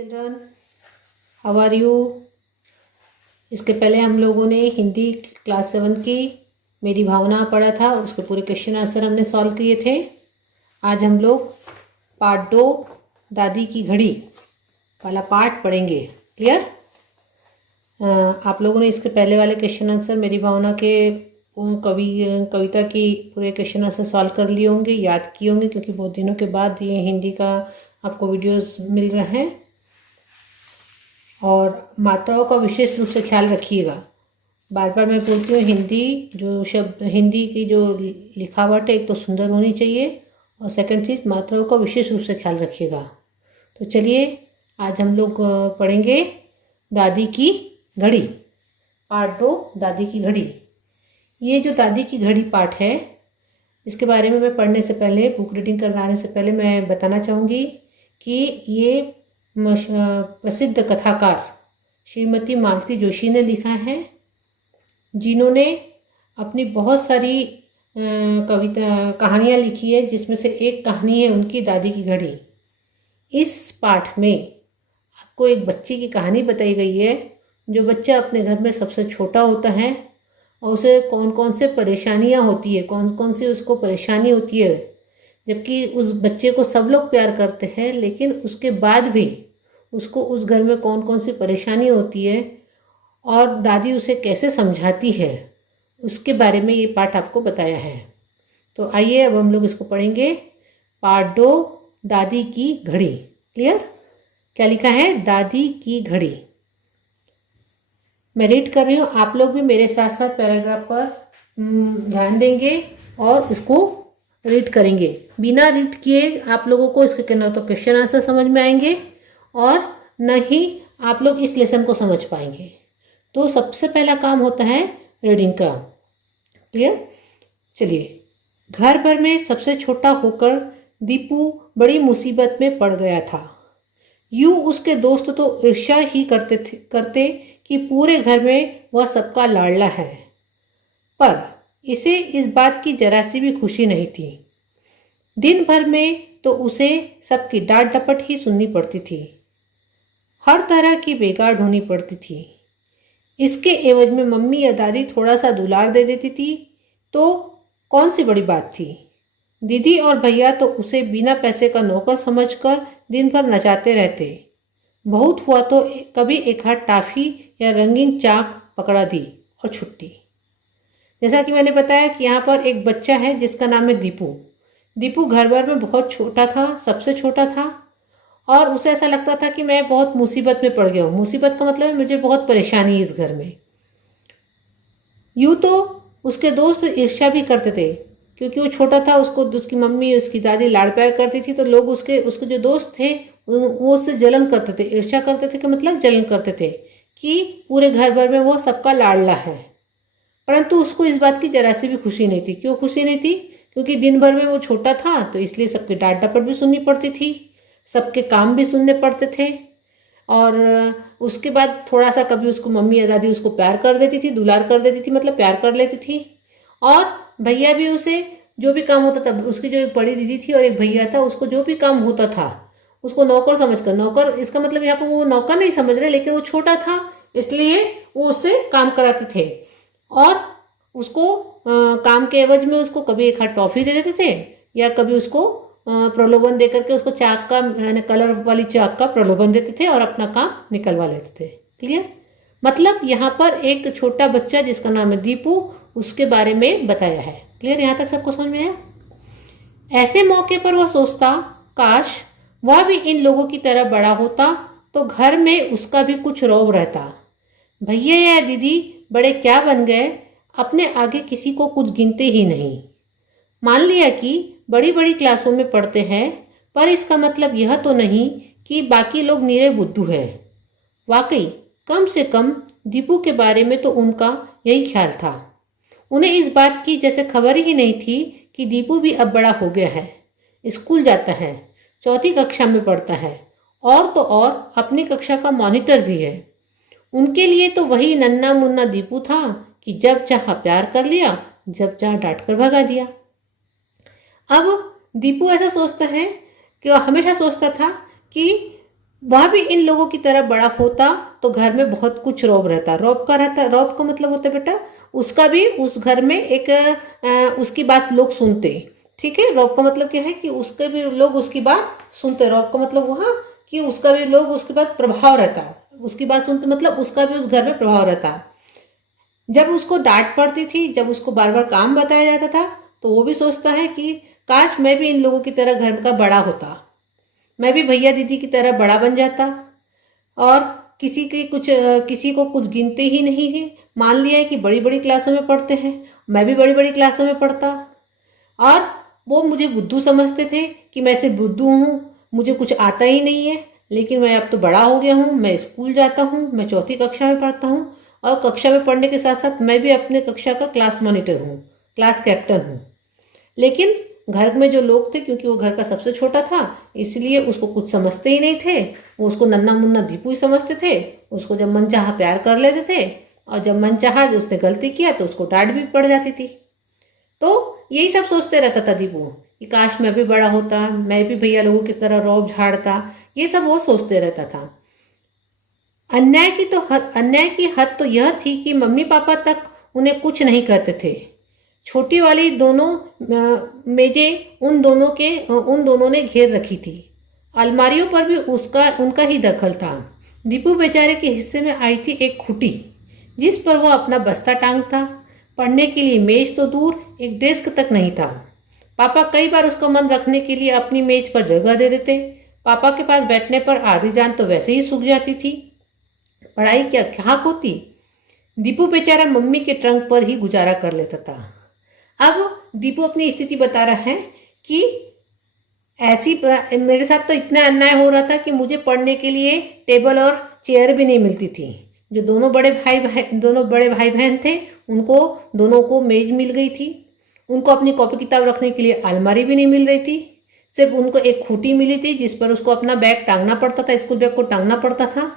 Children, how are you. इसके पहले हम लोगों ने हिंदी क्लास 7 की मेरी भावना पढ़ा था, उसके पूरे क्वेश्चन आंसर हमने सॉल्व किए थे। आज हम लोग पार्ट 2 दादी की घड़ी वाला पार्ट पढ़ेंगे। क्लियर? आप लोगों ने इसके पहले वाले क्वेश्चन आंसर मेरी भावना के कविता की पूरे क्वेश्चन आंसर सॉल्व कर लिए होंगे, याद किए होंगे, क्योंकि बहुत दिनों के बाद ये हिंदी का आपको वीडियोस मिल रहे हैं। और मात्राओं का विशेष रूप से ख्याल रखिएगा। बार बार मैं बोलती हूँ, हिंदी की जो लिखावट है एक तो सुंदर होनी चाहिए, और सेकंड चीज़ मात्राओं का विशेष रूप से ख्याल रखिएगा। तो चलिए आज हम लोग पढ़ेंगे दादी की घड़ी, पार्ट 2 दादी की घड़ी। ये जो दादी की घड़ी पार्ट है, इसके बारे में मैं पढ़ने से पहले, बुक रीडिंग करवाने से पहले मैं बताना चाहूँगी कि ये प्रसिद्ध कथाकार श्रीमती मालती जोशी ने लिखा है, जिन्होंने अपनी बहुत सारी कहानियाँ लिखी है, जिसमें से एक कहानी है उनकी दादी की घड़ी। इस पाठ में आपको एक बच्चे की कहानी बताई गई है, जो बच्चा अपने घर में सबसे छोटा होता है और उसे कौन कौन से परेशानियाँ होती है, कौन कौन सी उसको परेशानी होती है, जबकि उस बच्चे को सब लोग प्यार करते हैं, लेकिन उसके बाद भी उसको उस घर में कौन कौन सी परेशानी होती है और दादी उसे कैसे समझाती है, उसके बारे में ये पाठ आपको बताया है। तो आइए अब हम लोग इसको पढ़ेंगे। पार्ट 2 दादी की घड़ी। क्लियर? क्या लिखा है? दादी की घड़ी। मैं रीड कर रही हूँ, आप लोग भी मेरे साथ साथ पैराग्राफ पर ध्यान देंगे और इसको रीड करेंगे। बिना रीड किए आप लोगों को इसके न तो क्वेश्चन आंसर समझ में आएंगे और न ही आप लोग इस लेसन को समझ पाएंगे। तो सबसे पहला काम होता है रीडिंग का। क्लियर? चलिए। घर भर में सबसे छोटा होकर दीपू बड़ी मुसीबत में पड़ गया था। यूँ उसके दोस्त तो ईर्ष्या ही करते कि पूरे घर में वह सबका लाडला है, पर इसे इस बात की जरा सी भी खुशी नहीं थी। दिन भर में तो उसे सबकी डांट डपट ही सुननी पड़ती थी, हर तरह की बेगार ढूंढनी पड़ती थी। इसके एवज में मम्मी या दादी थोड़ा सा दुलार दे देती थी तो कौन सी बड़ी बात थी। दीदी और भैया तो उसे बिना पैसे का नौकर समझकर दिन भर नचाते रहते। बहुत हुआ तो कभी एक हाथ टाफी या रंगीन चाक पकड़ा दी और छुट्टी। जैसा कि मैंने बताया कि यहाँ पर एक बच्चा है जिसका नाम है दीपू। दीपू घर भर में बहुत छोटा था, सबसे छोटा था, और उसे ऐसा लगता था कि मैं बहुत मुसीबत में पड़ गया हूँ। मुसीबत का मतलब है मुझे बहुत परेशानी है इस घर में। यूँ तो उसके दोस्त ईर्ष्या भी करते थे, क्योंकि वो छोटा था, उसको उसकी मम्मी उसकी दादी लाड़ प्यार करती थी, तो लोग उसके जो दोस्त थे वो उससे जलन करते थे, ईर्ष्या करते थे, कि मतलब जलन करते थे कि पूरे घर भर में वो सबका लाडला है। परंतु उसको इस बात की जरा सी भी खुशी नहीं थी। क्यों खुशी नहीं थी? क्योंकि दिन भर में वो छोटा था, तो इसलिए सबके डांट डपट भी सुननी पड़ती थी, सबके काम भी सुनने पड़ते थे। और उसके बाद थोड़ा सा कभी उसको मम्मी या दादी उसको प्यार कर देती थी, दुलार कर देती थी, मतलब प्यार कर लेती थी। और भैया भी उसे जो भी काम होता था, उसकी जो एक बड़ी दीदी थी और एक भैया था, उसको जो भी काम होता था उसको नौकर समझकर, नौकर इसका मतलब यहाँ पर वो नौकर नहीं समझ रहे, लेकिन वो छोटा था इसलिए वो उससे काम कराते थे। और उसको काम के एवज में उसको कभी एक हाथ टॉफी दे देते थे, या कभी उसको प्रलोभन दे करके उसको चाक का, यानी कलर वाली चाक का प्रलोभन देते थे और अपना काम निकलवा लेते थे। क्लियर? मतलब यहाँ पर एक छोटा बच्चा जिसका नाम है दीपू, उसके बारे में बताया है। क्लियर? यहाँ तक सबको समझ में आया? ऐसे मौके पर वह सोचता, काश वह भी इन लोगों की तरह बड़ा होता तो घर में उसका भी कुछ रौब रहता। भैया या दीदी बड़े क्या बन गए, अपने आगे किसी को कुछ गिनते ही नहीं। मान लिया कि बड़ी बड़ी क्लासों में पढ़ते हैं, पर इसका मतलब यह तो नहीं कि बाकी लोग नीरे बुद्धू हैं। वाकई कम से कम दीपू के बारे में तो उनका यही ख्याल था। उन्हें इस बात की जैसे खबर ही नहीं थी कि दीपू भी अब बड़ा हो गया है, स्कूल जाता है, 4वीं कक्षा में पढ़ता है, और तो और अपनी कक्षा का मॉनिटर भी है। उनके लिए तो वही नन्ना मुन्ना दीपू था कि जब चाहा प्यार कर लिया, जब चाहा डांट कर भगा दिया। अब दीपू ऐसा सोचता है कि वह हमेशा सोचता था कि वह भी इन लोगों की तरह बड़ा होता तो घर में बहुत कुछ रौब रहता। रौब का मतलब होता है बेटा, उसका भी उस घर में एक उसकी बात लोग सुनते। ठीक है, रौब का मतलब क्या है कि उसके भी लोग उसकी बात सुनते। रौब का मतलब वहाँ कि उसका भी लोग उसके बाद प्रभाव रहता है, उसकी बात सुनते मतलब उसका भी उस घर में प्रभाव रहता। जब उसको डांट पड़ती थी, जब उसको बार बार काम बताया जाता था, तो वो भी सोचता है कि काश मैं भी इन लोगों की तरह घर का बड़ा होता, मैं भी भैया दीदी की तरह बड़ा बन जाता और किसी को कुछ गिनते ही नहीं है। मान लिया है कि बड़ी बड़ी क्लासों में पढ़ते हैं, मैं भी बड़ी बड़ी क्लासों में पढ़ता और वो मुझे बुद्धू समझते थे कि मैं सिर्फ बुद्धू हूँ, मुझे कुछ आता ही नहीं है। लेकिन मैं अब तो बड़ा हो गया हूँ, मैं स्कूल जाता हूँ, मैं चौथी कक्षा में पढ़ता हूँ और कक्षा में पढ़ने के साथ साथ मैं भी अपने कक्षा का क्लास मॉनिटर हूँ, क्लास कैप्टन हूँ। लेकिन घर में जो लोग थे, क्योंकि वो घर का सबसे छोटा था, इसलिए उसको कुछ समझते ही नहीं थे। वो उसको नन्ना मुन्ना दीपू ही समझते थे। उसको जब मन चाहा प्यार कर लेते थे और जब मन चाहा उसने गलती किया तो उसको डांट भी पड़ जाती थी। तो यही सब सोचते रहता था दीपू कि काश मैं भी बड़ा होता, मैं भी भैया लोगों की तरह रौब झाड़ता। ये सब वो सोचते रहता था। अन्याय की हद तो यह थी कि मम्मी पापा तक उन्हें कुछ नहीं कहते थे। छोटी वाली दोनों मेजें उन दोनों ने घेर रखी थी। अलमारियों पर भी उसका उनका ही दखल था। दीपू बेचारे के हिस्से में आई थी एक खुटी, जिस पर वह अपना बस्ता टांगता। पढ़ने के लिए मेज तो दूर, एक डेस्क तक नहीं था। पापा कई बार उसका मन रखने के लिए अपनी मेज पर जगह दे देते। पापा के पास बैठने पर आधी जान तो वैसे ही सूख जाती थी, पढ़ाई क्या खाक होती। दीपू बेचारा मम्मी के ट्रंक पर ही गुजारा कर लेता था। अब दीपू अपनी स्थिति बता रहा है कि मेरे साथ तो इतना अन्याय हो रहा था कि मुझे पढ़ने के लिए टेबल और चेयर भी नहीं मिलती थी। जो दोनों बड़े भाई बहन थे, उनको दोनों को मेज मिल गई थी। उनको अपनी कॉपी किताब रखने के लिए अलमारी भी नहीं मिल रही थी। सिर्फ उनको एक खूंटी मिली थी जिस पर उसको अपना बैग टांगना पड़ता था, स्कूल बैग को टांगना पड़ता था।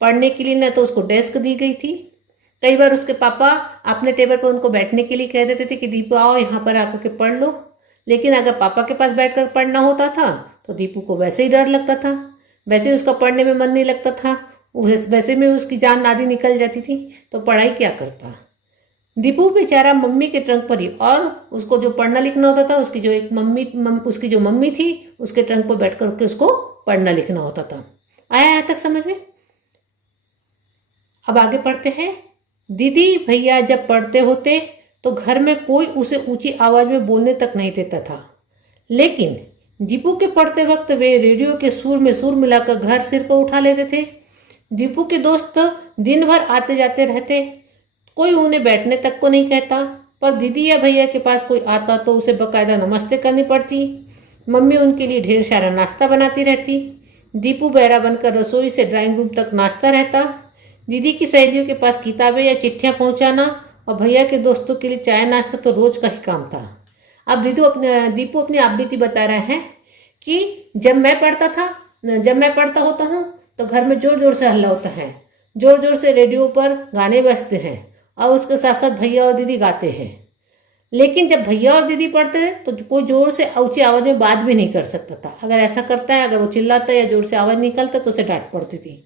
पढ़ने के लिए न तो उसको डेस्क दी गई थी। कई बार उसके पापा अपने टेबल पर उनको बैठने के लिए कह देते थे कि दीपू आओ यहाँ पर आकर के पढ़ लो। लेकिन अगर पापा के पास बैठकर पढ़ना होता था तो दीपू को वैसे ही डर लगता था, वैसे ही उसका पढ़ने में मन नहीं लगता था, वैसे में उसकी जान आधी निकल जाती थी। तो पढ़ाई क्या करता दीपू बेचारा मम्मी के ट्रंक पर ही। और उसको जो पढ़ना लिखना होता था, उसकी जो मम्मी थी उसके ट्रंक पर बैठ कर के उसको पढ़ना लिखना होता था। आया यहाँ तक समझ में? अब आगे पढ़ते हैं। दीदी भैया जब पढ़ते होते तो घर में कोई उसे ऊंची आवाज में बोलने तक नहीं देता था। लेकिन दीपू के पढ़ते वक्त वे रेडियो के सुर में सुर मिलाकर घर सिर पर उठा लेते थे। दीपू के दोस्त दिन भर आते जाते रहते, कोई उन्हें बैठने तक को नहीं कहता। पर दीदी या भैया के पास कोई आता तो उसे बकायदा नमस्ते करनी पड़ती। मम्मी उनके लिए ढेर सारा नाश्ता बनाती रहती। दीपू बहरा बनकर रसोई से ड्राइंग रूम तक नाश्ता रहता। दीदी की सहेलियों के पास किताबें या चिट्ठियां पहुंचाना और भैया के दोस्तों के लिए चाय नाश्ता तो रोज का ही काम था। अब दीपू अपनी आप बीती बता रहे हैं कि जब मैं पढ़ता होता हूँ तो घर में जोर जोर से हल्ला होता है, जोर जोर से रेडियो पर गाने बजते हैं और उसके साथ साथ भैया और दीदी गाते हैं। लेकिन जब भैया और दीदी पढ़ते हैं तो कोई जोर से ऊंची आवाज में बात भी नहीं कर सकता था। अगर ऐसा करता है, अगर वो चिल्लाता है या जोर से आवाज निकलता तो उसे डांट पड़ती थी।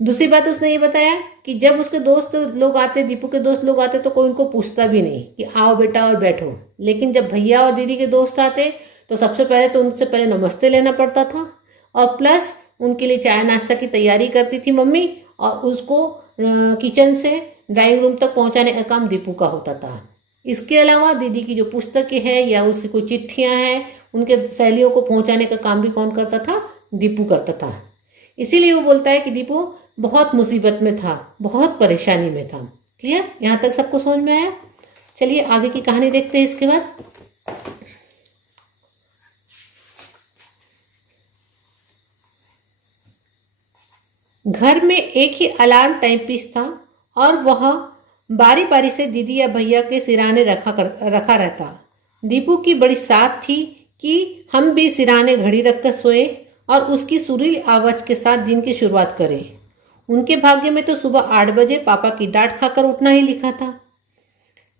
दूसरी बात उसने ये बताया कि जब उसके दोस्त लोग आते, दीपू के दोस्त लोग आते तो कोई उनको पूछता भी नहीं कि आओ बेटा और बैठो। लेकिन जब भैया और दीदी के दोस्त आते तो सबसे पहले तो उनसे पहले नमस्ते लेना पड़ता था और प्लस उनके लिए चाय नाश्ता की तैयारी करती थी मम्मी और उसको किचन से ड्राइंग रूम तक पहुंचाने का काम दीपू का होता था। इसके अलावा दीदी की जो पुस्तकें हैं या उसकी कोई चिट्ठियाँ हैं, उनके सहेलियों को पहुंचाने का काम भी कौन करता था? दीपू करता था। इसीलिए वो बोलता है कि दीपू बहुत मुसीबत में था, बहुत परेशानी में था। क्लियर? यहाँ तक सबको समझ में आया? चलिए आगे की कहानी देखते हैं इसके बाद। घर में एक ही अलार्म टाइपिस्ट था और वह बारी बारी से दीदी या भैया के सिराने रखा रहता। दीपू की बड़ी साथ थी कि हम भी सिराने घड़ी रखकर सोए और उसकी सुरीली आवाज के साथ दिन की शुरुआत करें। उनके भाग्य में तो सुबह 8 बजे पापा की डांट खाकर उठना ही लिखा था।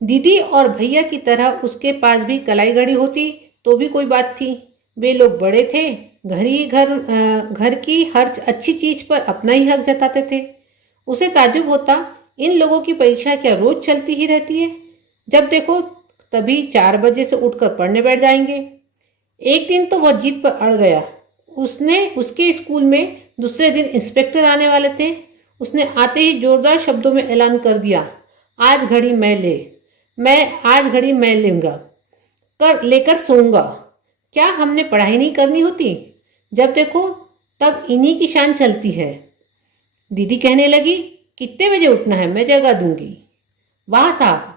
दीदी और भैया की तरह उसके पास भी कलाई घड़ी होती तो भी कोई बात थी। वे लोग बड़े थे, घर की हर अच्छी चीज पर अपना ही हक जताते थे। उसे ताज्जुब होता, इन लोगों की परीक्षा क्या रोज चलती ही रहती है? जब देखो तभी 4 बजे से उठकर पढ़ने बैठ जाएंगे। एक दिन तो वह जिद पर अड़ गया। उसके स्कूल में दूसरे दिन इंस्पेक्टर आने वाले थे। उसने आते ही जोरदार शब्दों में ऐलान कर दिया, आज घड़ी मैं लूंगा, कर लेकर सोऊंगा। क्या हमने पढ़ाई नहीं करनी होती? जब देखो तब इन्हीं की शान चलती है। दीदी कहने लगी, कितने बजे उठना है, मैं जगा दूंगी। वाह साहब,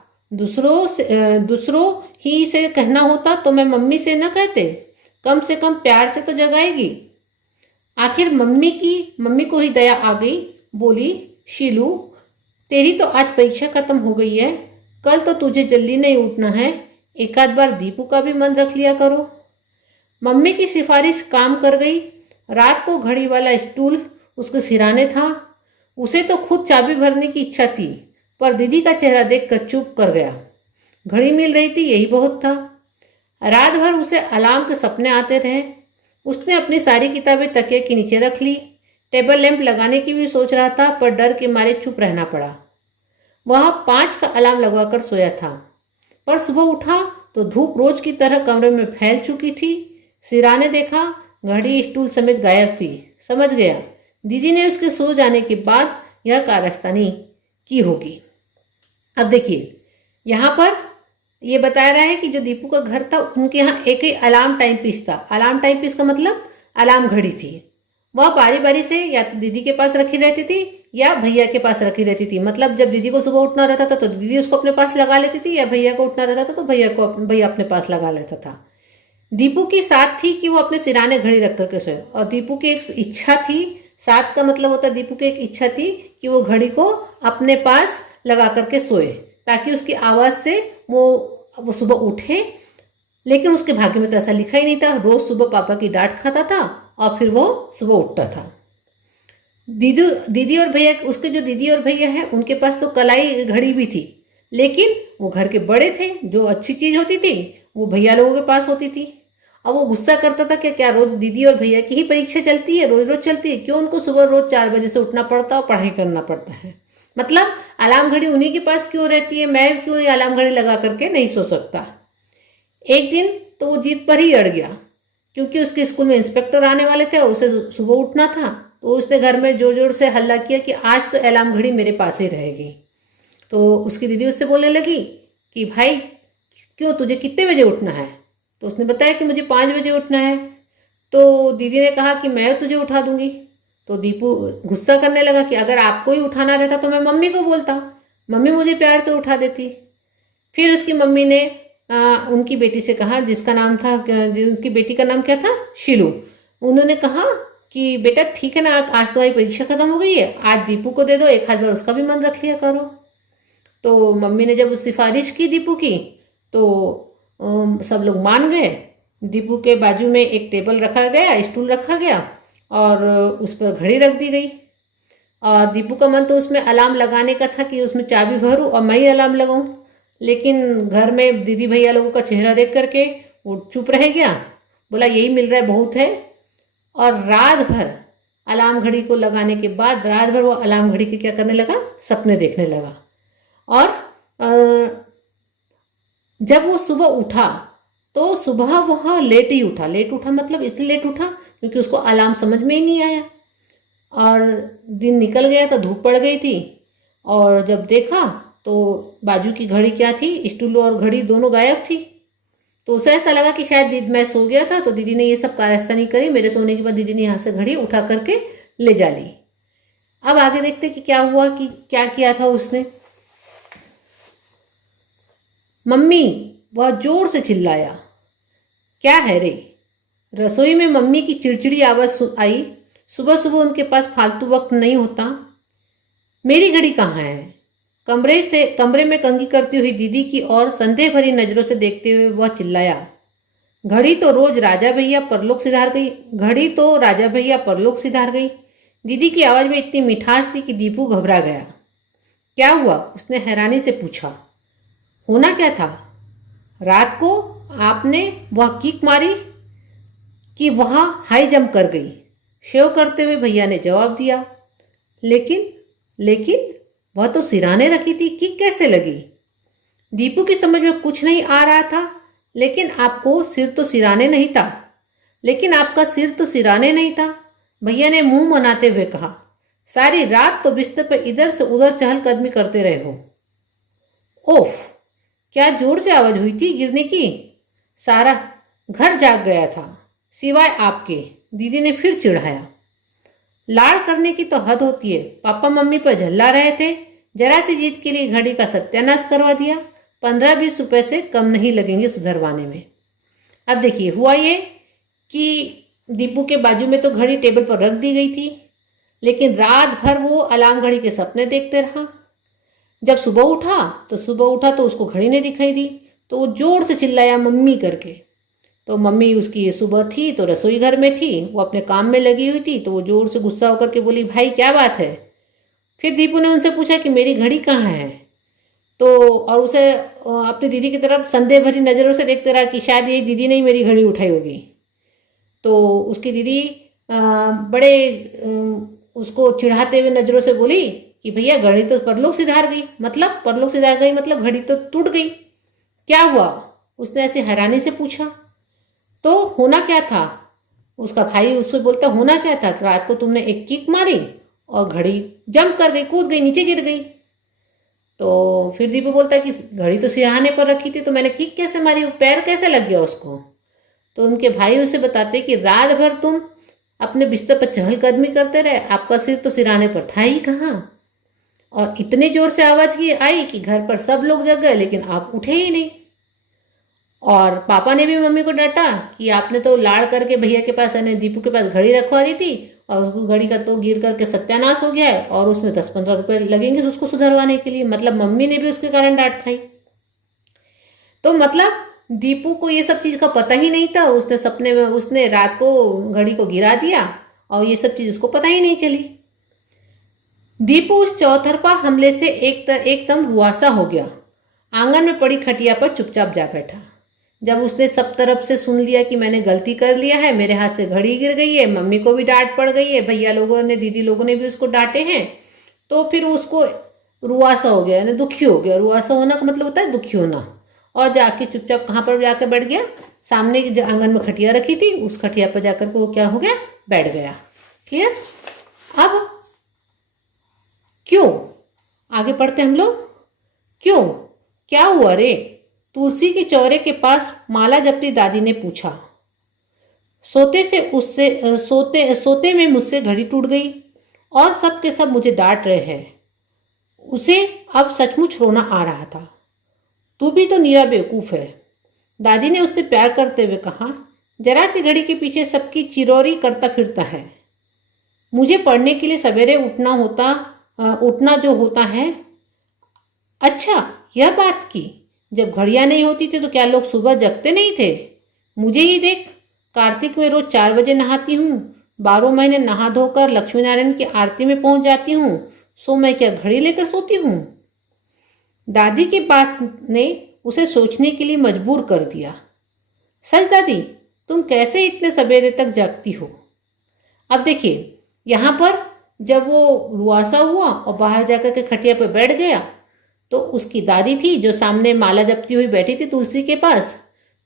दूसरों ही से कहना होता तो मैं मम्मी से न कहते, कम से कम प्यार से तो जगाएगी। आखिर मम्मी को ही दया आ गई। बोली, शीलू, तेरी तो आज परीक्षा खत्म हो गई है, कल तो तुझे जल्दी नहीं उठना है, एक आध बार दीपू का भी मन रख लिया करो। मम्मी की सिफारिश काम कर गई। रात को घड़ी वाला स्टूल उसके सिराने था। उसे तो खुद चाबी भरने की इच्छा थी, पर दीदी का चेहरा देखकर चुप कर गया। घड़ी मिल रही थी, यही बहुत था। रात भर उसे अलार्म के सपने आते रहे। उसने अपनी सारी किताबें तकिए के नीचे रख ली। टेबल लैंप लगाने की भी सोच रहा था, पर डर के मारे चुप रहना पड़ा। वह 5 का अलार्म लगवाकर सोया था, पर सुबह उठा तो धूप रोज की तरह कमरे में फैल चुकी थी। सिराने देखा, घड़ी स्टूल समेत गायब थी। समझ गया, दीदी ने उसके सो जाने के बाद यह कारस्तानी की होगी। अब देखिए, यहाँ पर ये बताया रहा है कि जो दीपू का घर था, उनके यहाँ एक ही अलार्म टाइम पीस था। अलार्म टाइम पीस का मतलब अलार्म घड़ी थी। वह बारी बारी से या तो दीदी के पास रखी रहती थी या भैया के पास रखी रहती थी। मतलब जब दीदी को सुबह उठना रहता था तो दीदी उसको अपने पास लगा लेती थी, या भैया को उठना रहता था तो भैया अपने पास लगा लेता था। दीपू की साथ थी कि वो अपने सिराने घड़ी रख करके सोए, और दीपू की एक इच्छा थी, साथ का मतलब होता है दीपू की एक इच्छा थी कि वो घड़ी को अपने पास लगा करके सोए, ताकि उसकी आवाज़ से वो सुबह उठे। लेकिन उसके भाग्य में तो ऐसा लिखा ही नहीं था। रोज सुबह पापा की डांट खाता था और फिर वो सुबह उठता था। दीदी और भैया, उसके जो दीदी और भैया हैं, उनके पास तो कलाई घड़ी भी थी, लेकिन वो घर के बड़े थे। जो अच्छी चीज़ होती थी वो भैया लोगों के पास होती थी। अब वो गुस्सा करता था कि क्या रोज दीदी और भैया की ही परीक्षा चलती है, रोज रोज चलती है, क्यों उनको सुबह रोज 4 बजे से उठना पड़ता और पढ़ाई करना पड़ता है? मतलब अलार्म घड़ी उन्हीं के पास क्यों रहती है, मैं क्यों अलार्म घड़ी लगा करके नहीं सो सकता? एक दिन तो वो जीत पर ही अड़ गया, क्योंकि उसके स्कूल में इंस्पेक्टर आने वाले थे और उसे सुबह उठना था। तो उसने घर में जोर जोर से हल्ला किया कि आज तो अलार्म घड़ी मेरे पास ही रहेगी। तो उसकी दीदी उससे बोलने लगी कि भाई, क्यों, तुझे कितने बजे उठना है? तो उसने बताया कि मुझे 5 बजे उठना है। तो दीदी ने कहा कि मैं तुझे उठा दूंगी। तो दीपू गुस्सा करने लगा कि अगर आपको ही उठाना रहता तो मैं मम्मी को बोलता, मम्मी मुझे प्यार से उठा देती। फिर उसकी मम्मी ने उनकी बेटी से कहा, जिसका नाम था, उनकी बेटी का नाम क्या था, शीलू। उन्होंने कहा कि बेटा ठीक है ना, आज तुम्हारी परीक्षा खत्म हो गई है, आज दीपू को दे दो, एक आध बार उसका भी मन रख लिया करो। तो मम्मी ने जब सिफारिश की दीपू की, तो सब लोग मान गए। दीपू के बाजू में एक टेबल रखा गया, स्टूल रखा गया, और उस पर घड़ी रख दी गई। और दीपू का मन तो उसमें अलार्म लगाने का था कि उसमें चाबी भरूं और मैं ही अलार्म लगाऊं। लेकिन घर में दीदी भैया लोगों का चेहरा देख करके वो चुप रह गया, बोला यही मिल रहा है, बहुत है। और रात भर अलार्म घड़ी को लगाने के बाद रात भर वो अलार्म घड़ी के क्या करने लगा, सपने देखने लगा। और जब वो सुबह उठा तो सुबह वह लेट ही उठा। लेट उठा मतलब इसलिए लेट उठा क्योंकि उसको अलार्म समझ में ही नहीं आया, और दिन निकल गया तो धूप पड़ गई थी। और जब देखा तो बाजू की घड़ी क्या थी, स्टूल और घड़ी दोनों गायब थी। तो उसे ऐसा लगा कि शायद मैं सो गया था तो दीदी ने ये सब कारस्तानी करी, मेरे सोने के बाद दीदी ने यहाँ से घड़ी उठा करके ले जा ली। अब आगे देखते कि क्या हुआ, कि क्या किया था उसने। मम्मी, वह जोर से चिल्लाया। क्या है रे? रसोई में मम्मी की चिड़चिड़ी आवाज़ आई। सुबह सुबह उनके पास फालतू वक्त नहीं होता। मेरी घड़ी कहाँ है? कमरे में कंघी करती हुई दीदी की ओर संदेह भरी नजरों से देखते हुए वह चिल्लाया, घड़ी तो राजा भैया परलोक सिधार गई। दीदी की आवाज़ में इतनी मिठास थी कि दीपू घबरा गया। क्या हुआ? उसने हैरानी से पूछा। होना क्या था? रात को आपने वह किक मारी, कि वहाँ हाई जंप कर गई। शेव करते हुए भैया ने जवाब दिया, लेकिन लेकिन वह तो सिराने रखी थी, किक कैसे लगी? दीपू की समझ में कुछ नहीं आ रहा था। लेकिन आपको सिर तो सिराने नहीं था लेकिन आपका सिर तो सिराने नहीं था, भैया ने मुंह मनाते हुए कहा। सारी रात तो बिस्तर पर इधर से उधर चहलकदमी करते रहे हो। ओफ, क्या जोर से आवाज हुई थी गिरने की। सारा घर जाग गया था सिवाय आपके, दीदी ने फिर चिढ़ाया। लाड़ करने की तो हद होती है, पापा मम्मी पर झल्ला रहे थे, जरा सी जीत के लिए घड़ी का सत्यानाश करवा दिया। 15-20 रुपए से कम नहीं लगेंगे सुधरवाने में। अब देखिए हुआ ये कि दीपू के बाजू में तो घड़ी टेबल पर रख दी गई थी, लेकिन रात भर वो अलार्म घड़ी के सपने देखते रहा। जब सुबह उठा तो उसको घड़ी नहीं दिखाई दी, तो वो जोर से चिल्लाया मम्मी करके। तो मम्मी उसकी सुबह थी तो रसोई घर में थी, वो अपने काम में लगी हुई थी, तो वो जोर से गुस्सा होकर के बोली, भाई क्या बात है? फिर दीपू ने उनसे पूछा कि मेरी घड़ी कहाँ है? तो और उसे अपनी दीदी की तरफ संदेह भरी नज़रों से देखते रहा कि शायद ये दीदी ने ही मेरी घड़ी उठाई होगी। तो उसकी दीदी बड़े उसको चिढ़ाते हुए नज़रों से बोली कि भैया घड़ी तो परलोक सिधार गई, मतलब परलोक सिधार गई मतलब घड़ी तो टूट गई, क्या हुआ? उसने ऐसे हैरानी से पूछा। तो होना क्या था? उसका भाई उससे बोलता, होना क्या था? तो रात को तुमने एक किक मारी और घड़ी जंप कर गई, कूद गई, नीचे गिर गई। तो फिर दीपू बोलता कि घड़ी तो सिरहाने पर रखी थी, तो मैंने किक कैसे मारी, पैर कैसे लग गया उसको? तो उनके भाई उसे बताते कि रात भर तुम अपने बिस्तर पर चहलकदमी करते रहे, आपका सिर तो सिरहाने पर था ही कहाँ। और इतने जोर से आवाज की आई कि घर पर सब लोग जग गए, लेकिन आप उठे ही नहीं। और पापा ने भी मम्मी को डांटा कि आपने तो लाड़ करके भैया के पास यानी दीपू के पास घड़ी रखवा दी थी, और उस घड़ी का तो गिर करके सत्यानाश हो गया है, और उसमें 10-15 रुपए लगेंगे उसको सुधरवाने के लिए। मतलब मम्मी ने भी उसके कारण डांट खाई। तो मतलब दीपू को ये सब चीज़ का पता ही नहीं था। उसने सपने में उसने रात को घड़ी को गिरा दिया और ये सब चीज़ उसको पता ही नहीं चली। दीपू उस चौतरफा हमले से एकदम रुआसा हो गया। आंगन में पड़ी खटिया पर चुपचाप जा बैठा। जब उसने सब तरफ से सुन लिया कि मैंने गलती कर लिया है, मेरे हाथ से घड़ी गिर गई है, मम्मी को भी डांट पड़ गई है, भैया लोगों ने दीदी लोगों ने भी उसको डांटे हैं, तो फिर उसको रुआसा हो गया, यानी दुखी हो गया। रुआसा होना का मतलब होता है दुखी होना। और जाके चुपचाप कहाँ पर जाकर बैठ गया? सामने की आंगन में खटिया रखी थी, उस खटिया पर जाकर वो क्या हो गया? बैठ गया। क्लियर? अब क्यों आगे पढ़ते हम लोग। क्यों, क्या हुआ रे? तुलसी के चौरे के पास माला जपती दादी ने पूछा। सोते में मुझसे घड़ी टूट गई और सब के सब मुझे डांट रहे हैं। उसे अब सचमुच रोना आ रहा था। तू भी तो नीरा बेवकूफ है, दादी ने उससे प्यार करते हुए कहा। जरा सी घड़ी के पीछे सबकी चिरौरी करता फिरता है। मुझे पढ़ने के लिए सवेरे उठना जो होता है। अच्छा, यह बात की, जब घड़ियां नहीं होती थी तो क्या लोग सुबह जगते नहीं थे? मुझे ही देख, कार्तिक में रोज 4 बजे नहाती हूँ, 12 महीने नहा धोकर लक्ष्मी नारायण की आरती में पहुंच जाती हूँ, सो मैं क्या घड़ी लेकर सोती हूँ? दादी की बात ने उसे सोचने के लिए मजबूर कर दिया। सच दादी, तुम कैसे इतने सवेरे तक जागती हो? अब देखिए, यहाँ पर जब वो रुआसा हुआ और बाहर जाकर के खटिया पर बैठ गया, तो उसकी दादी थी जो सामने माला जपती हुई बैठी थी तुलसी के पास।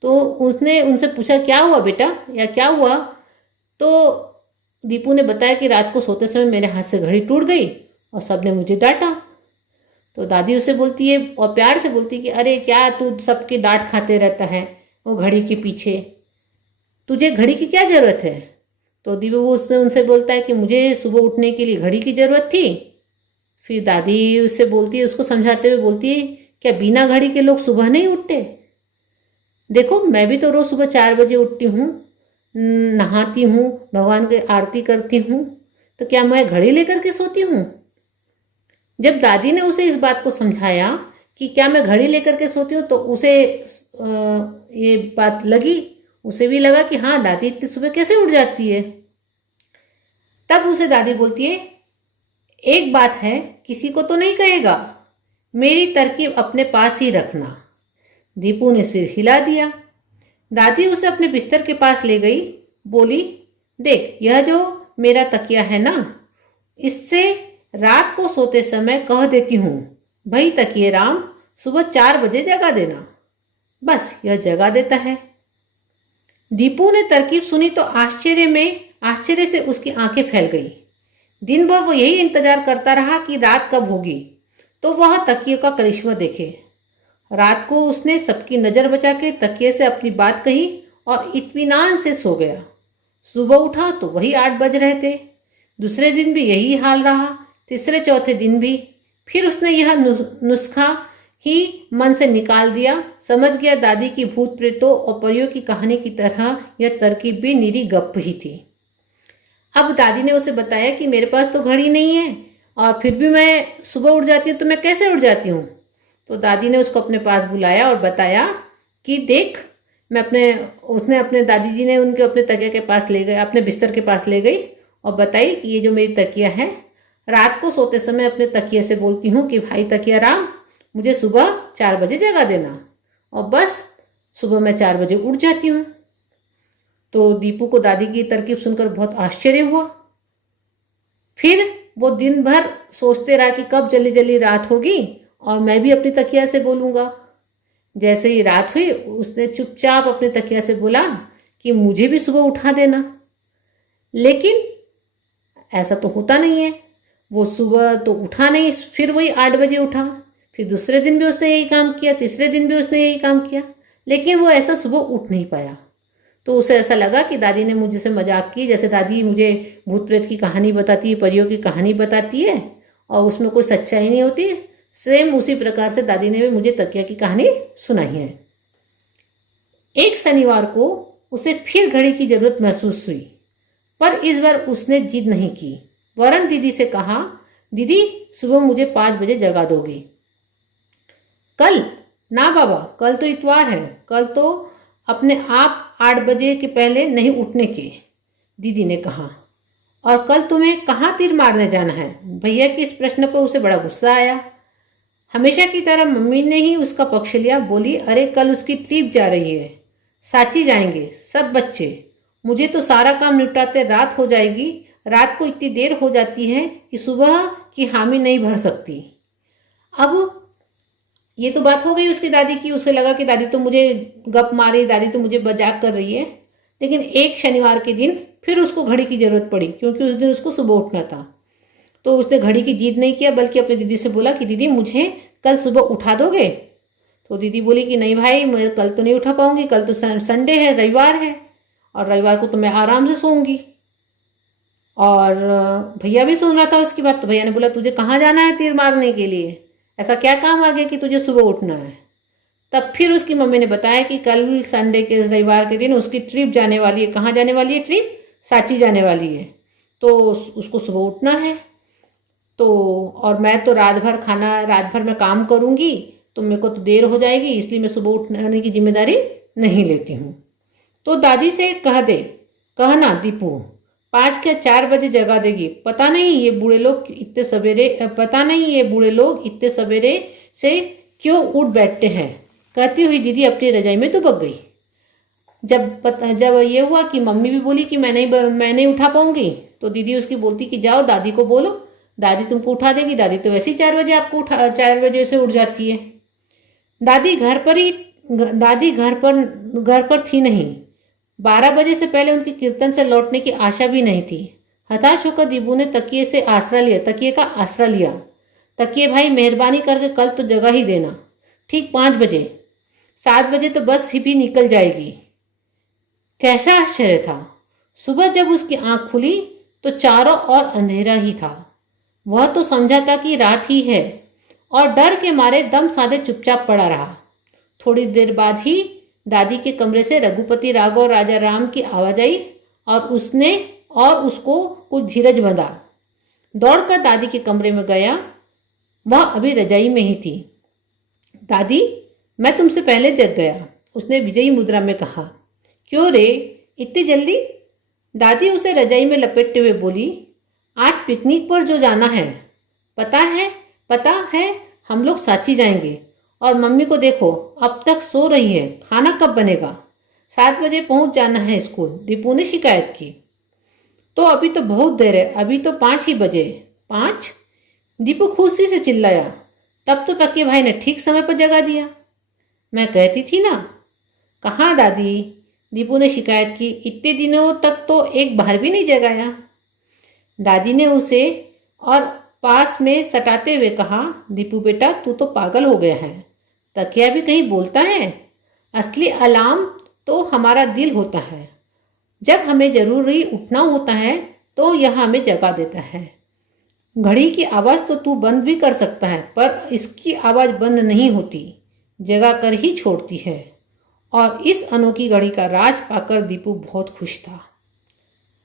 तो उसने उनसे पूछा, क्या हुआ बेटा, या क्या हुआ? तो दीपू ने बताया कि रात को सोते समय मेरे हाथ से घड़ी टूट गई और सबने मुझे डांटा। तो दादी उसे बोलती है और प्यार से बोलती है कि अरे क्या तू सबकी डांट खाते रहता है वो घड़ी के पीछे, तुझे घड़ी की क्या ज़रूरत है? तो दीपू उसने उनसे बोलता है कि मुझे सुबह उठने के लिए घड़ी की ज़रूरत थी। फिर दादी उससे बोलती है, उसको समझाते हुए बोलती है, क्या बिना घड़ी के लोग सुबह नहीं उठते? देखो, मैं भी तो रोज़ सुबह 4 बजे उठती हूँ, नहाती हूँ, भगवान की आरती करती हूँ, तो क्या मैं घड़ी लेकर के सोती हूँ? जब दादी ने उसे इस बात को समझाया कि क्या मैं घड़ी लेकर के सोती हूँ, तो उसे ये बात लगी, उसे भी लगा कि हाँ, दादी इतनी सुबह कैसे उठ जाती है। तब उसे दादी बोलती है, एक बात है, किसी को तो नहीं कहेगा, मेरी तरकीब अपने पास ही रखना। दीपू ने सिर हिला दिया। दादी उसे अपने बिस्तर के पास ले गई बोली, देख यह जो मेरा तकिया है ना, इससे रात को सोते समय कह देती हूँ, भाई तकिए राम सुबह 4 बजे जगा देना। बस यह जगा देता है। दीपू ने तरकीब सुनी तो आश्चर्य से उसकी आंखें फैल गई। दिन भर वो यही इंतजार करता रहा कि रात कब होगी तो वह तकिए का करिश्मा देखे। रात को उसने सबकी नज़र बचा के तकिए से अपनी बात कही और इत्मीनान से सो गया। सुबह उठा तो वही 8 बज रहे थे। दूसरे दिन भी यही हाल रहा, तीसरे चौथे दिन भी। फिर उसने यह नुस्खा ही मन से निकाल दिया। समझ गया दादी की भूत प्रेतों और परियों की कहानी की तरह यह तरकीब भी निरी गप ही थी। अब दादी ने उसे बताया कि मेरे पास तो घड़ी नहीं है और फिर भी मैं सुबह उठ जाती हूँ, तो मैं कैसे उठ जाती हूँ। तो दादी ने उसको अपने पास बुलाया और बताया कि देख, उसने अपने दादी जी ने उनके अपने तकिया के पास ले गए, अपने बिस्तर के पास ले गई और बताई कि ये जो मेरी तकिया है, रात को सोते समय अपने तकिए से बोलती हूँ कि भाई तकिया राम मुझे सुबह 4 बजे जगा देना, और बस सुबह मैं 4 बजे उठ जाती हूँ। तो दीपू को दादी की तरकीब सुनकर बहुत आश्चर्य हुआ। फिर वो दिन भर सोचते रहा कि कब जल्दी जल्दी रात होगी और मैं भी अपनी तकिया से बोलूँगा। जैसे ही रात हुई उसने चुपचाप अपने तकिया से बोला कि मुझे भी सुबह उठा देना। लेकिन ऐसा तो होता नहीं है। वो सुबह तो उठा नहीं, फिर वही 8 बजे उठा। फिर दूसरे दिन भी उसने यही काम किया, तीसरे दिन भी उसने यही काम किया, लेकिन वो ऐसा सुबह उठ नहीं पाया। तो उसे ऐसा लगा कि दादी ने मुझसे मजाक की, जैसे दादी मुझे भूत प्रेत की कहानी बताती है, परियों की कहानी बताती है और उसमें कोई सच्चाई नहीं होती। सेम उसी प्रकार से दादी ने भी मुझे तकिया की कहानी सुनाई है। एक शनिवार को उसे फिर घड़ी की जरूरत महसूस हुई, पर इस बार उसने जिद नहीं की, वरन दीदी से कहा, दीदी सुबह मुझे 5 बजे जगा दोगी। कल? ना बाबा, कल तो इतवार है, कल तो अपने आप 8 बजे के पहले नहीं उठने के, दीदी ने कहा। और कल तुम्हें कहाँ तीर मारने जाना है? भैया के इस प्रश्न पर उसे बड़ा गुस्सा आया। हमेशा की तरह मम्मी ने ही उसका पक्ष लिया। बोली, अरे कल उसकी ट्रिप जा रही है, साची जाएंगे सब बच्चे। मुझे तो सारा काम निपटाते रात हो जाएगी। रात को इतनी देर हो जाती है कि सुबह की हामी नहीं भर सकती। अब ये तो बात हो गई उसकी दादी की। उसे लगा कि दादी तो मुझे गप मारी, दादी तो मुझे मजाक कर रही है। लेकिन एक शनिवार के दिन फिर उसको घड़ी की ज़रूरत पड़ी, क्योंकि उस दिन उसको सुबह उठना था। तो उसने घड़ी की जिद नहीं किया, बल्कि अपनी दीदी से बोला कि दीदी मुझे कल सुबह उठा दोगे? तो दीदी बोली कि नहीं भाई, मैं कल तो नहीं उठा पाऊंगी, कल तो संडे है, रविवार है, और रविवार को तो मैं आराम से सोऊंगी। और भैया भी सुन रहा था उसकी बात। तो भैया ने बोला, तुझे कहाँ जाना है तीर मारने के लिए? ऐसा क्या काम आ गया कि तुझे सुबह उठना है? तब फिर उसकी मम्मी ने बताया कि कल संडे के रविवार के दिन उसकी ट्रिप जाने वाली है। कहाँ जाने वाली है ट्रिप? सांची जाने वाली है, तो उसको सुबह उठना है। तो और मैं तो रात भर मैं काम करूँगी, तो मेरे को तो देर हो जाएगी, इसलिए मैं सुबह उठने की जिम्मेदारी नहीं लेती हूँ। तो दादी से कहना दीपू 5 के 4 बजे जगा देगी। पता नहीं ये बूढ़े लोग इतने सवेरे से क्यों उठ बैठते हैं। कहती हुई दीदी अपनी रजाई में दुबक गई। जब ये हुआ कि मम्मी भी बोली कि मैं नहीं उठा पाऊंगी, तो दीदी उसकी बोलती कि जाओ दादी को बोलो, दादी तुमको उठा देगी। दादी तो वैसे ही 4 बजे 4 बजे से उठ जाती है। दादी घर पर थी नहीं। 12 बजे से पहले उनकी कीर्तन से लौटने की आशा भी नहीं थी। हताश होकर दीबू ने तकिए का आसरा लिया। तकिए भाई मेहरबानी करके कल तो जगह ही देना, ठीक 5 बजे। 7 बजे तो बस ही भी निकल जाएगी। कैसा आश्चर्य था। सुबह जब उसकी आंख खुली तो चारों ओर अंधेरा ही था। वह तो समझा था कि रात ही है और डर के मारे दम साधे चुपचाप पड़ा रहा। थोड़ी देर बाद ही दादी के कमरे से रघुपति राघव और राजा राम की आवाज आई और उसको कुछ धीरज बंधा। दौड़कर दादी के कमरे में गया। वह अभी रजाई में ही थी। दादी, मैं तुमसे पहले जग गया, उसने विजयी मुद्रा में कहा। क्यों रे, इतनी जल्दी? दादी उसे रजाई में लपेटते हुए बोली, आज पिकनिक पर जो जाना है, पता है हम लोग सांची जाएंगे। और मम्मी को देखो, अब तक सो रही है, खाना कब बनेगा? 7 बजे पहुंच जाना है स्कूल, दीपू ने शिकायत की। तो अभी तो बहुत देर है, अभी तो 5 ही बजे। 5? दीपू खुशी से चिल्लाया। तब तो तकिए भाई ने ठीक समय पर जगा दिया। मैं कहती थी ना। कहाँ दादी, दीपू ने शिकायत की, इतने दिनों तक तो एक बार भी नहीं जगाया। दादी ने उसे और पास में सटाते हुए कहा, दीपू बेटा तू तो पागल हो गया है, तकिया भी कहीं बोलता है। असली अलार्म तो हमारा दिल होता है। जब हमें जरूरी उठना होता है तो यह हमें जगा देता है। घड़ी की आवाज़ तो तू बंद भी कर सकता है, पर इसकी आवाज़ बंद नहीं होती, जगा कर ही छोड़ती है। और इस अनोखी घड़ी का राज पाकर दीपू बहुत खुश था।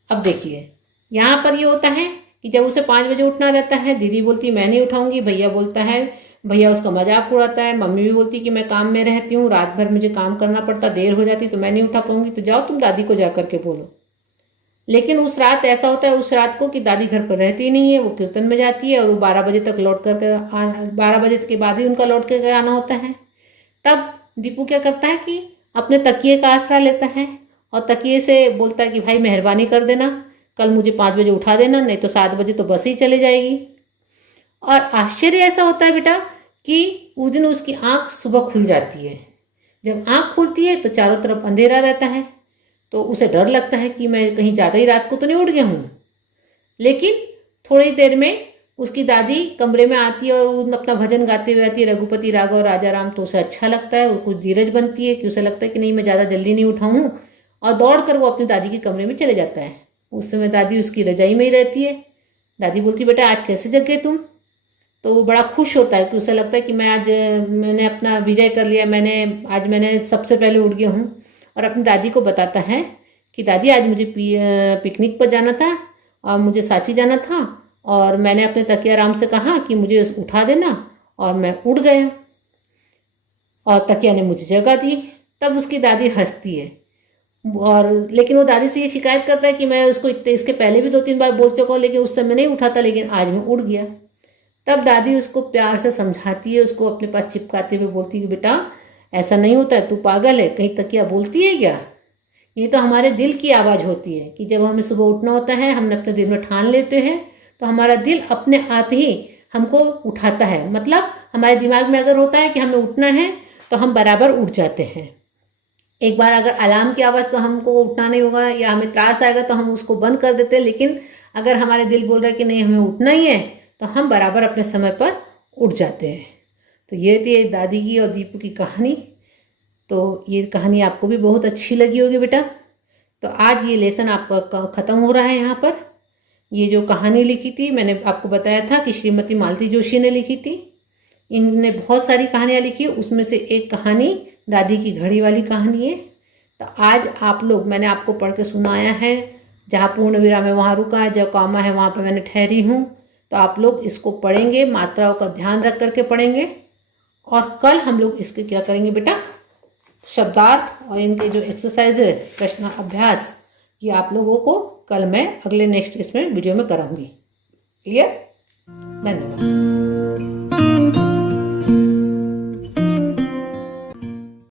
अब देखिए, यहाँ पर ये होता है कि जब उसे 5 बजे उठना रहता है, दीदी बोलती मैं नहीं उठाऊंगी, भैया बोलता है, भैया उसका मजाक उड़ाता है, मम्मी भी बोलती कि मैं काम में रहती हूँ, रात भर मुझे काम करना पड़ता, देर हो जाती तो मैं नहीं उठा पाऊंगी, तो जाओ तुम दादी को जा करके बोलो। लेकिन उस रात ऐसा होता है उस रात को कि दादी घर पर रहती ही नहीं है, वो कीर्तन में जाती है और वो 12 बजे तक लौट करके 12 बजे के बाद ही उनका लौट के आना होता है। तब दीपू क्या करता है कि अपने तकिए का आसरा लेता है और तकिए से बोलता है कि भाई मेहरबानी कर देना, कल मुझे 5 बजे उठा देना, नहीं तो 7 बजे तो बस ही चले जाएगी। और आश्चर्य ऐसा होता है बेटा कि उस दिन उसकी आंख सुबह खुल जाती है। जब आंख खुलती है तो चारों तरफ अंधेरा रहता है, तो उसे डर लगता है कि मैं कहीं ज़्यादा ही रात को तो नहीं उठ गया हूँ। लेकिन थोड़ी देर में उसकी दादी कमरे में आती है और अपना भजन गाते हुए आती है, रघुपति राघव राजा राम, तो उसे अच्छा लगता है, कुछ धीरज बनती है कि उसे लगता है कि नहीं मैं ज़्यादा जल्दी नहीं उठाऊँ, और दौड़ कर वो अपनी दादी के कमरे में चले जाता है। उस समय दादी उसकी रजाई में ही रहती है। दादी बोलती बेटा आज कैसे जग गए तुम? तो वो बड़ा खुश होता है कि उसे लगता है कि मैंने अपना विजय कर लिया, मैंने सबसे पहले उठ गया हूँ। और अपनी दादी को बताता है कि दादी आज मुझे पिकनिक पर जाना था और मुझे सांची जाना था, और मैंने अपने तकिया राम से कहा कि मुझे उठा देना, और मैं उठ गया और तकिया ने मुझे जगा दी। तब उसकी दादी हंसती है, और लेकिन वो दादी से ये शिकायत करता है कि मैं उसको इसके पहले भी 2-3 बार बोल चुका हूँ, लेकिन उस समय नहीं उठा था, लेकिन आज मैं उठ गया। तब दादी उसको प्यार से समझाती है, उसको अपने पास चिपकाते हुए बोलती है कि बेटा ऐसा नहीं होता है, तू पागल है, कहीं तकिया बोलती है क्या? ये तो हमारे दिल की आवाज़ होती है कि जब हमें सुबह उठना होता है, हमने अपने दिल में ठान लेते हैं, तो हमारा दिल अपने आप ही हमको उठाता है। मतलब हमारे दिमाग में अगर होता है कि हमें उठना है तो हम बराबर उठ जाते हैं। एक बार अगर अलार्म की आवाज़ तो हमको उठना नहीं होगा या हमें त्रास आएगा तो हम उसको बंद कर देते हैं, लेकिन अगर हमारे दिल बोल रहा है कि नहीं हमें उठना ही है तो हम बराबर अपने समय पर उठ जाते हैं। तो ये थी दादी की और दीपू की कहानी। तो ये कहानी आपको भी बहुत अच्छी लगी होगी बेटा। तो आज ये लेसन आपका ख़त्म हो रहा है। यहाँ पर ये जो कहानी लिखी थी मैंने आपको बताया था कि श्रीमती मालती जोशी ने लिखी थी। इनने बहुत सारी कहानियाँ लिखी, उसमें से एक कहानी दादी की घड़ी वाली कहानी है। तो आज आप लोग मैंने आपको पढ़ के सुनाया है। जहाँ पूर्ण विराम है वहाँ रुका है, जहाँ कॉमा है वहाँ पर मैंने ठहरी हूँ। तो आप लोग इसको पढ़ेंगे, मात्राओं का ध्यान रख करके पढ़ेंगे। और कल हम लोग इसके क्या करेंगे बेटा, शब्दार्थ और इनके जो एक्सरसाइज है, प्रश्न अभ्यास, ये आप लोगों को कल मैं अगले नेक्स्ट इसमें वीडियो में कराऊंगी। क्लियर? धन्यवाद।